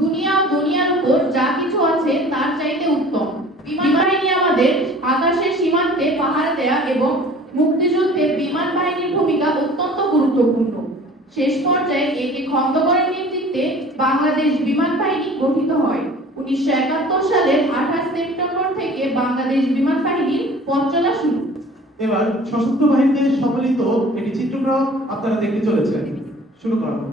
দুনিয়া ও দুনিয়ার উপর যা কিছু আছে তার চাইতে উত্তম। বিমান বাহিনী আমাদের আকাশের সীমান্তে পাহারা দেয়া এবং মুক্তিযুদ্ধে বিমান বাহিনীর ভূমিকা অত্যন্ত গুরুত্বপূর্ণ। শেষ পর্যায়ে একে খন্দকারের নেতৃত্বে বাংলাদেশ বিমান বাহিনী গঠিত হয়। 1971 সালের 28 সেপ্টেম্বর থেকে বাংলাদেশ বিমান বাহিনীর পথ চলা শুরু। এবার সশস্ত্র বাহিনীতে সম্মিলিত একটি চিত্রগ্রাম আপনারা দেখতে চলেছেন। শুরু করা হোক।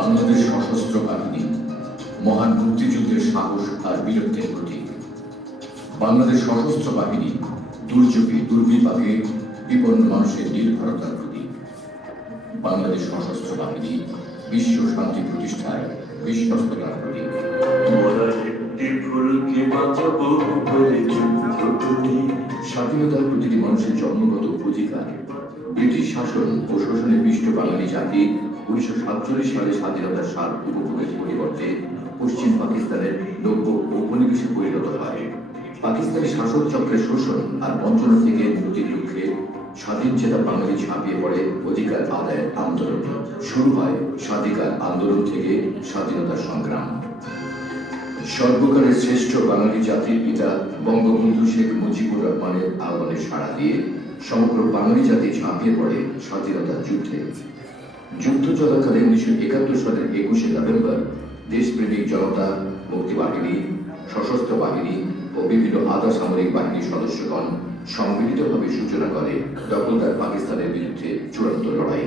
বাংলাদেশ সশস্ত্র বাহিনী মহান মুক্তিযুদ্ধের সাহস আর বীরত্বের প্রতীক। বাংলাদেশ সশস্ত্র বাহিনী দুর্যোগে দুর্বিপাকে বিপন্ন মানুষের নির্ভরতার প্রতীক। বাংলাদেশ সশস্ত্র বাহিনী বিশ্ব শান্তি প্রতিষ্ঠায় বিশ্বস্ততার প্রতীক। স্বাধীনতার প্রতিটি মানুষের জন্মগত অধিকার। ব্রিটিশ শাসন ও শোষণে পিষ্ট বাঙালি জাতি 1947 সালে স্বাধীনতার স্বাদ উপভোগের পরিবর্তে পশ্চিম পাকিস্তানের নব্য উপনিবেশে পরিণত হয়। পাকিস্তানি শাসক চক্রের শোষণ আর বঞ্চনা থেকে মুক্তির লক্ষ্যে স্বাধীন চেতা বাঙালি ঝাঁপিয়ে পড়ে অধিকার আদায়ের আন্দোলনে। শুরু হয় স্বাধিকার আন্দোলন থেকে স্বাধীনতার সংগ্রাম। সর্বকালের শ্রেষ্ঠ বাঙালি জাতির পিতা বঙ্গবন্ধু শেখ মুজিবুর রহমানের আহ্বানে সাড়া দিয়ে সমগ্র বাঙালি জাতি ঝাঁপিয়ে পড়ে স্বাধীনতার যুদ্ধে। যুদ্ধ চলাকালে 1971 সালের 21শে নভেম্বর দেশপ্রেমিক জনতা, মুক্তিবাহিনী, সশস্ত্র বাহিনী ও বিভিন্ন আধা সামরিক বাহিনীর সদস্যগণ সম্মিলিতভাবে সূচনা করে দখলদার পাকিস্তানের বিরুদ্ধে চূড়ান্ত লড়াই।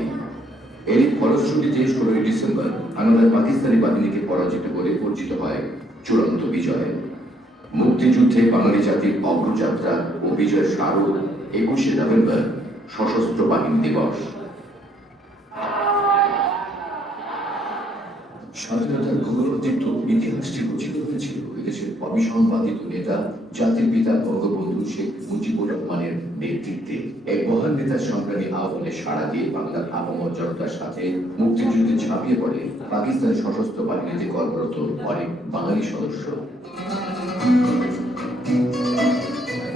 এর ফলশ্রুতিতে 16 ডিসেম্বর হানাদার পাকিস্তানি বাহিনীকে পরাজিত করে অর্জিত হয় চূড়ান্ত বিজয়। মুক্তিযুদ্ধে বাঙালি জাতির অগ্রযাত্রা ও বিজয়ের স্মারক 21শে নভেম্বর সশস্ত্র বাহিনী দিবস। স্বাধীনতার গৌরবোজ্জ্বল ইতিহাসটি রচিত হয়েছিল এদেশের অবিসংবাদিত নেতা জাতির পিতা বঙ্গবন্ধু শেখ মুজিবুর রহমানের নেতৃত্বে। এক মহান নেতার সংগ্রামী আহ্বানে সাড়া দিয়ে বাংলার আপামর জনতার সাথে মুক্তিযুদ্ধে ঝাঁপিয়ে পড়ে পাকিস্তানের সশস্ত্র বাহিনীতে কর্মরত অনেক বাঙালি সদস্য।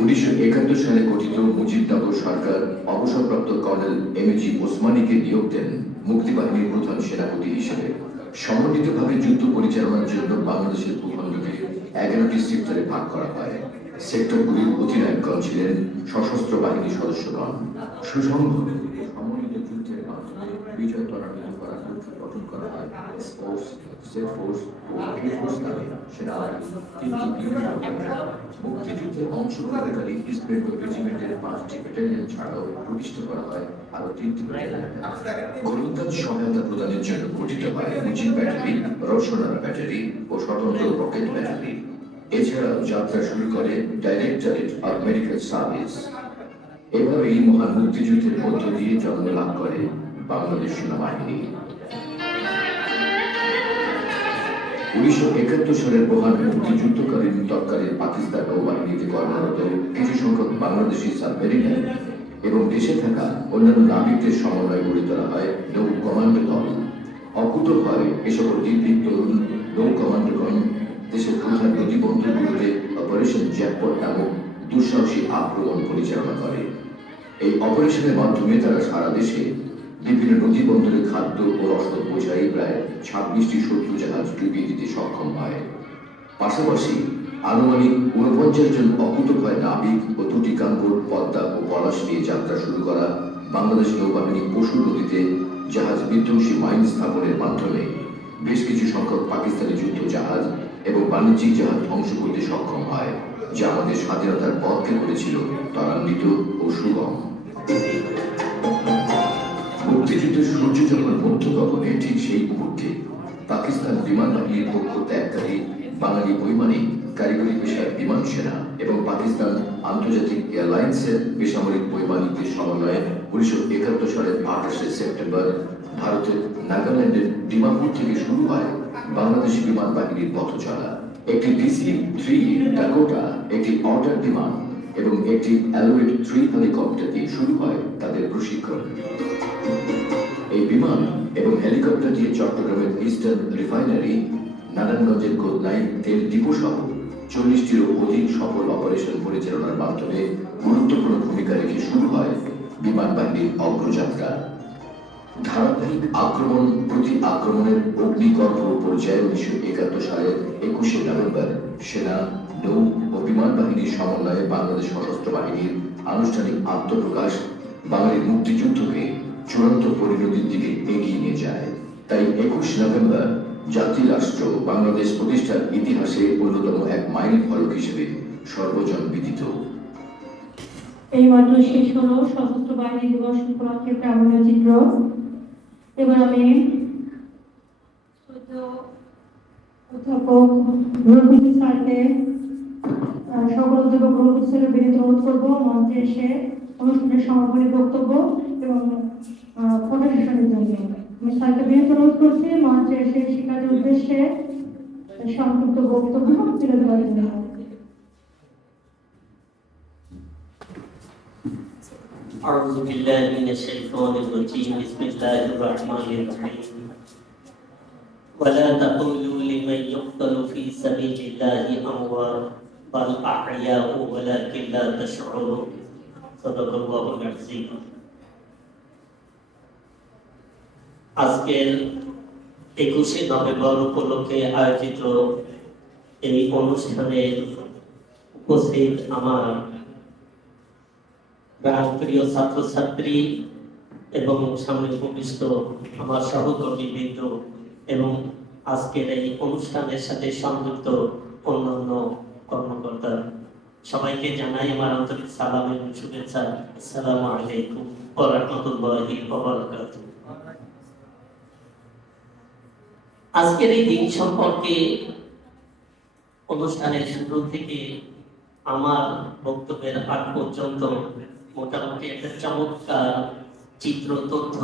1971 সালে গঠিত মুজিবনগর সরকার অবসরপ্রাপ্ত কর্নেল এমএজি ওসমানীকে নিয়োগ দেন মুক্তিবাহিনীর প্রধান সেনাপতি হিসেবে। সমন্বিতভাবে যুদ্ধ পরিচালনার জন্য বাংলাদেশের ভূখণ্ডকে 11টি সেক্টরে ভাগ করা হয়। সেক্টরগুলির অধিনায়কগণ ছিলেন সশস্ত্র বাহিনীর সদস্যগণ। সুসংহত সমন্বিত যুদ্ধের মাধ্যমে বিজয় ত্বরান্বিত করার লক্ষ্যে গঠন করা হয় ফোর্স, সেট ফোর্স ও এয়ার ফোর্স নামে সেনাবাহিনীর 3টি ইউনিট। মুক্তিযুদ্ধে অংশগ্রহণকারী স্প্রেড রেজিমেন্টের 5টি ব্যাটালিয়ন ছাড়াও প্রতিষ্ঠা করা হয় আরো 3টি ব্যাটালিয়ন। গোলন্দাজ সহায়তা প্রদানের জন্য গঠিত হয় মুজিব ব্যাটালি, রওশনারা ব্যাটালি ও স্বতন্ত্র রকেট ব্যাটালি। এছাড়াও যাত্রা শুরু করে ডাইরেক্টরেট অফ মেডিকেল সার্ভিস। এভাবেই মহান মুক্তিযুদ্ধের মধ্য দিয়ে জন্ম লাভ করে বাংলাদেশ সেনাবাহিনী। 1971 সালের মহান মুক্তিযুদ্ধকালীন তৎকালীন পাকিস্তান নৌবাহিনীতে কর্মরত কিছু সংখ্যক বাংলাদেশি সাবমেরিনার এবং দেশে থাকা অন্যান্য নাবিকদের সমন্বয়ে গড়ে তোলা হয় নৌ কমান্ডো দল। অকুত হয় এ সকল নির্ভীক তরুণ নৌ কমান্ডোগণ দেশের প্রধান নদীবন্দরগুলোতে অপারেশন জ্যাকপট নামক দুঃসাহসী আক্রমণ পরিচালনা করে। এই অপারেশনের মাধ্যমে তারা সারা দেশে বিভিন্ন নদী বন্দরে খাদ্য ও রসদ বোঝাই প্রায় 26টি শত্রু জাহাজ ডুবিয়ে দিতে সক্ষম হয়। পাশাপাশি আনুমানিক 49 জন অকুতভয় নাবিক ও 2টি কাঙ্গর, পদ্মা ও পলাশ নিয়ে যাত্রা শুরু করা বাংলাদেশ নৌবাহিনী পশু নদীতে জাহাজ বিধ্বংসী মাইন স্থাপনের মাধ্যমে বেশ কিছু সংখ্যক পাকিস্তানি যুদ্ধ জাহাজ এবং বাণিজ্যিক জাহাজ ধ্বংস করতে সক্ষম হয়, যা আমাদের স্বাধীনতার পথকে করেছিল ত্বরান্বিত ও সুগম। মুক্তিযুদ্ধের সূর্য যখন মধ্যগগনে ঠিক সেই মুহূর্তে পাকিস্তান বিমান বাহিনীর পক্ষ ত্যাগকারী বাঙালি বৈমানিক, কারিগরি পেশার বিমান সেনা এবং পাকিস্তান আন্তর্জাতিক এয়ারলাইন্সের বেসামরিক বৈমানিকদের সমন্বয়ে 1971 সালের 28শে সেপ্টেম্বর ভারতের নাগাল্যান্ডের ডিমাপুর থেকে শুরু হয় বাংলাদেশি বিমান বাহিনীর পথচলা। একটি DC-3 ডাকোটা, একটি অটার বিমান এবং একটি অ্যালোয়েড 3 হেলিকপ্টার দিয়ে শুরু হয় তাদের প্রশিক্ষণ। এই বিমান এবং হেলিকপ্টার দিয়ে চট্টগ্রামের ইস্টার্ন রিফাইনারি, নারায়ণগঞ্জের গোদনাই তেল ডিপো সহ 40টিরও অধিক সফল অপারেশন পরিচালনার মাধ্যমে গুরুত্বপূর্ণ ভূমিকা রেখে শুরু হয় বিমান বাহিনীর অগ্রযাত্রা। ধারাবাহিক আক্রমণ প্রতি আক্রমণের অগ্নিগর্ভ পর্যায়ে 1971 সালের 21শে নভেম্বর সেনা, নৌ ও বিমান বাহিনীর সমন্বয়ে বাংলাদেশ সশস্ত্র বাহিনীর আনুষ্ঠানিক আত্মপ্রকাশ বাঙালির মুক্তিযুদ্ধকে চূড়ান্ত পরিণতির দিকে এগিয়ে নিয়ে যায়। তাই 21 নভেম্বর জাতি রাষ্ট্র বাংলাদেশ প্রতিষ্ঠার ইতিহাসে অন্যতম এক মাইল ফলক হিসেবে সর্বজন বিদিত। এই মাত্র শেষ হলো সশস্ত্র বাহিনী দিবস উপলক্ষে প্রামাণ্য চিত্র। এবার আমি অধ্যাপক রবীন্দ্র স্যারকে সকল অধ্যাপক রবীন্দ্র স্যারের বিনীত অনুরোধ করবো মঞ্চে এসে অনুষ্ঠানের সমাপনী বক্তব্য এবং ফটো সেশনের জন্য আমি স্যারকে বিনীত অনুরোধ করছি মঞ্চে এসে শিক্ষার্থীর উদ্দেশ্যে সংক্ষিপ্ত বক্তব্য তুলে দেওয়ার জন্য। أعوذ بالله من الشيطان الرجيم بسم الله الرحمن الرحيم ولا تقولوا لمن يقتل في سبيل الله أموات بل أحياء ولكن لا تشعرون صدق الله العظيم আজকের 21শে নভেম্বর উপলক্ষে আয়োজিত এই অনুষ্ঠানে উপস্থিত আমার প্রিয় ছাত্রছাত্রী এবং সামনে উপবিষ্ট আমার সহকর্মীবৃন্দ এবং আজকের এই অনুষ্ঠানের সাথে সংযুক্ত অন্যান্য কর্মকর্তা সবাইকে জানাই আমার আন্তরিক সালাম এবং শুভেচ্ছা। আসসালামু আলাইকুম ওয়া রাহমাতুল্লাহি ওয়া বারাকাতুহু। আজকের এই দিন সম্পর্কে অনুষ্ঠানের শুরু থেকে আমার বক্তব্যের আগ পর্যন্ত মোটামুটি একটা চমৎকার চিত্র তথ্য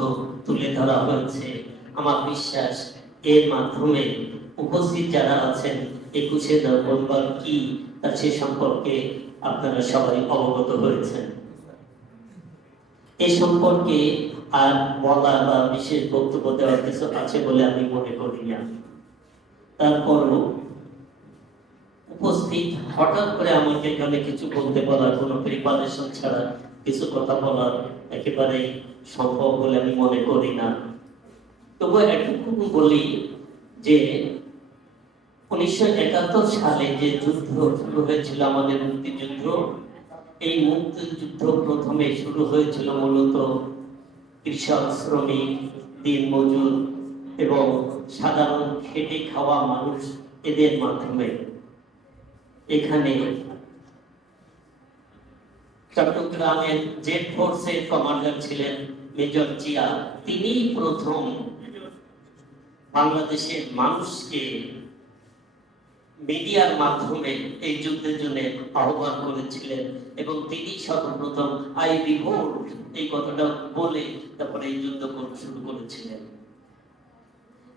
তুলে ধরা হয়েছে। আমার বিশ্বাস এর মাধ্যমে উপস্থিত যারা আছেন 21শে নভেম্বর কি তা সে সম্পর্কে আপনারা সবাই অবগত হয়েছেন। এ সম্পর্কে আর বলা বা বিশেষ বক্তব্য দেওয়ার কিছু আছে বলে আমি মনে করি না। তারপরও উপস্থিত হঠাৎ করে আমাকে এখানে কিছু বলতে বলার কোনো প্রিপারেশন ছাড়া কিছু কথা বলার একেবারে সম্ভব বলে আমি মনে করি না। তবু একটু বলি যে 1971 সালে যে যুদ্ধ শুরু হয়েছিল আমাদের মুক্তিযুদ্ধ, এই মুক্তিযুদ্ধ প্রথমে শুরু হয়েছিল মূলত কৃষক, শ্রমিক, দিনমজুর এবং সাধারণ খেটে খাওয়া মানুষ এদের মাধ্যমে। এখানে চট্টগ্রামের জেড ফোর্সের কমান্ডার ছিলেন মেজর জিয়া। তিনি প্রথম বাংলাদেশের মানুষকে মিডিয়ার মাধ্যমে এই যুদ্ধের জন্য আহ্বান করেছিলেন এবং তিনি সর্বপ্রথম আই রিভোল্ট এই কথাটা বলে তারপরে এই যুদ্ধ শুরু করেছিলেন।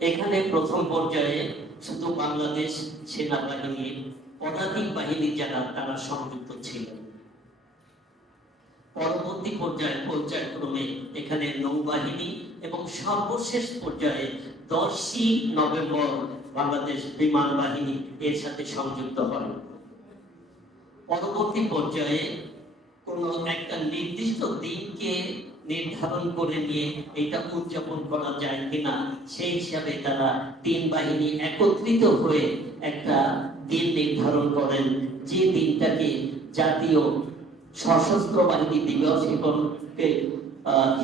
এখানে প্রথম পর্যায়ে শুধু বাংলাদেশ সেনাবাহিনীর পদাতিক বাহিনী যারা তারা সংযুক্ত ছিলেন। পরবর্তী পর্যায়ক্রমে এখানে নৌবাহিনী এবং সর্বশেষ পর্যায়ে 10ই নভেম্বর বাংলাদেশ বিমান বাহিনী এর সাথে সংযুক্ত হয়। পরবর্তী পর্যায়ে কোনো একটা নির্দিষ্ট দিনকে নির্ধারণ করে নিয়ে এটা উদযাপন করা যায় কিনা সেই হিসাবে তারা 3 বাহিনী একত্রিত হয়ে একটা দিন নির্ধারণ করেন, যে দিনটাকে জাতীয় সশস্ত্র বাহিনী দিবস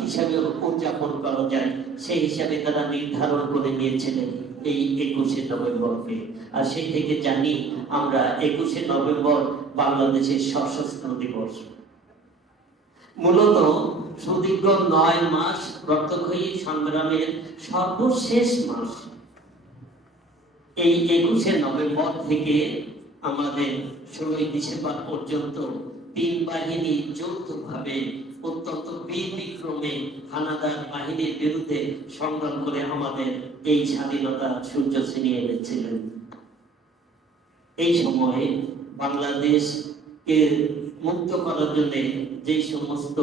হিসাবে উদযাপন করা যায় সেই হিসাবে তারা নির্ধারণ করে নিয়েছিলেন এই 21শে নভেম্বরকে। আর সেই থেকে জানি আমরা 21শে নভেম্বর বাংলাদেশের সশস্ত্র দিবস। মূলত সুদীর্ঘ 9 মাস রক্তক্ষয়ী সংগ্রামের সর্বশেষ মাস এই 21শে নভেম্বর থেকে আমাদের 16ই ডিসেম্বর পর্যন্ত 3 বাহিনী যৌথভাবে অত্যন্ত বীর বিক্রমে হানাদার বাহিনীর বিরুদ্ধে সংগ্রাম করে আমাদের এই স্বাধীনতা সূর্য ছিনিয়ে এনেছিলেন। এই সময়ে বাংলাদেশকে মুক্ত করার জন্য যে সমস্ত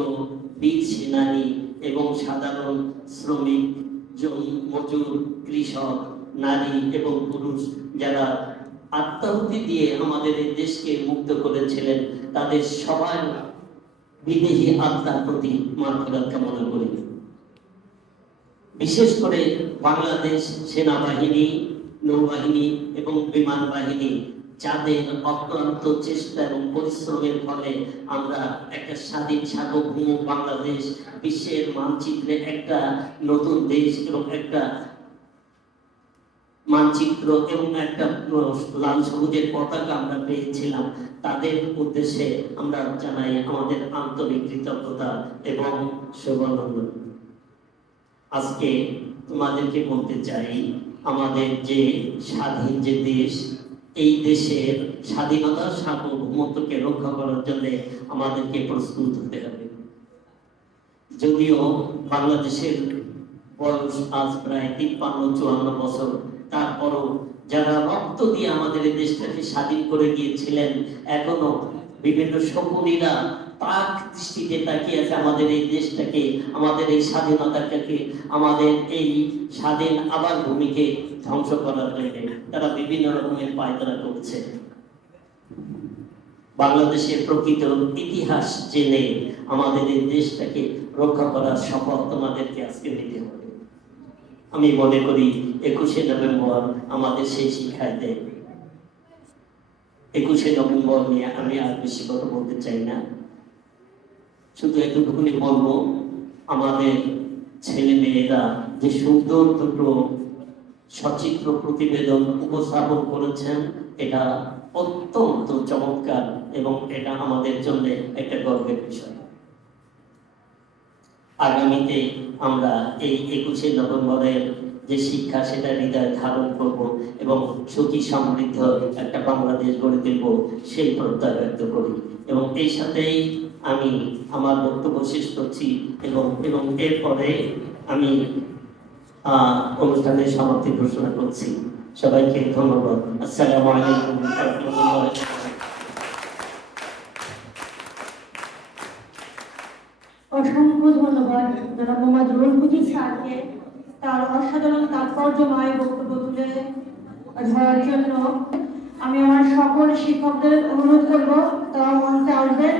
বীর সেনানী এবং সাধারণ শ্রমিক, মজুর, কৃষক, নারী এবং পুরুষ যারা আত্মাহুতি দিয়ে আমাদের এই দেশকে মুক্ত করেছিলেন তাদের সবার বিদেহী আত্মার প্রতি মাগফিরাত কামনা করি। বিশেষ করে বাংলাদেশ সেনাবাহিনী, নৌবাহিনী এবং বিমান বাহিনী যাদের অক্লান্ত চেষ্টা এবং পরিশ্রমের ফলে আমরা একটা স্বাধীন সার্বভৌম বাংলাদেশ, বিশ্বের মানচিত্রে একটা নতুন দেশ এবং একটা মানচিত্র এবং একটা লাল সবুজের পতাকা আমরা পেয়েছিলাম, তাদের উদ্দেশ্যে আমরা জানাই আমাদের আন্তরিক কৃতজ্ঞতা এবং শুভানন্দন। আজকে তোমাদেরকে বলতে চাই, আমাদের যে স্বাধীন যে দেশ, এই দেশের স্বাধীনতা সার্বভৌমত্বকে রক্ষা করার জন্য আমাদেরকে প্রস্তুত হতে হবে। যদিও বাংলাদেশের বয়স আজ প্রায় 53-54 বছর, তারপরও যারা রক্ত দিয়ে আমাদের এই দেশটাকে স্বাধীন করে গিয়েছিলেন, এখনো বিভিন্ন শকুনিরা পাক দৃষ্টিতে তাকিয়ে আছে আমাদের এই দেশটাকে, আমাদের এই স্বাধীনতাটাকে, আমাদের এই স্বাধীন আবার ভূমিকে ধ্বংস করার জন্য তারা বিভিন্ন রকমের পায়তারা করছে। বাংলাদেশের প্রকৃত ইতিহাস জেনে আমাদের এই দেশটাকে রক্ষা করার শপথ তোমাদেরকে আজকে নিতে হবে। আমি মনে করি 21শে নভেম্বর আমাদের সেই শিক্ষায় দেয়। 21শে নভেম্বর নিয়ে আমি আর বেশি কথা বলতে চাই না, শুধু এতটুকুনি বলবো, আমাদের ছেলে মেয়েরা যে সুন্দর দুটো সচিত্র প্রতিবেদন উপস্থাপন করেছেন, এটা অত্যন্ত চমৎকার এবং এটা আমাদের জন্য একটা গর্বের বিষয়। আগামীতে আমরা এই 21শে নভেম্বরের যে শিক্ষা, সেটা হৃদয়ে ধারণ করব এবং সুখী সমৃদ্ধ একটা বাংলাদেশ গড়ে তুলব, সেই প্রত্যয় ব্যক্ত করি। এবং এই সাথেই আমি আমার বক্তব্য শেষ করছি এবং এরপরে আমি অনুষ্ঠানের সমাপ্তি ঘোষণা করছি। সবাইকে ধন্যবাদ। আসসালামু আলাইকুম ওয়া রাহমাতুল্লাহি। অসংখ্য ধন্যবাদ জনাব মোহাম্মদ রুহুল কবির স্যারকে তার অসাধারণ তাৎপর্যময় বক্তব্য তুলে ধরার জন্য। আমি আমার সকল শিক্ষকদের অনুরোধ করব তারা মঞ্চে আসবেন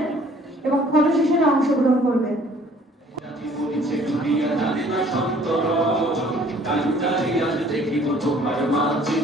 এবং ফটো সেশনে অংশগ্রহণ করবেন। দুনিয়া জানে না সন্তরণ, কান্ডারি আজ দেখিব তোমার মাঝে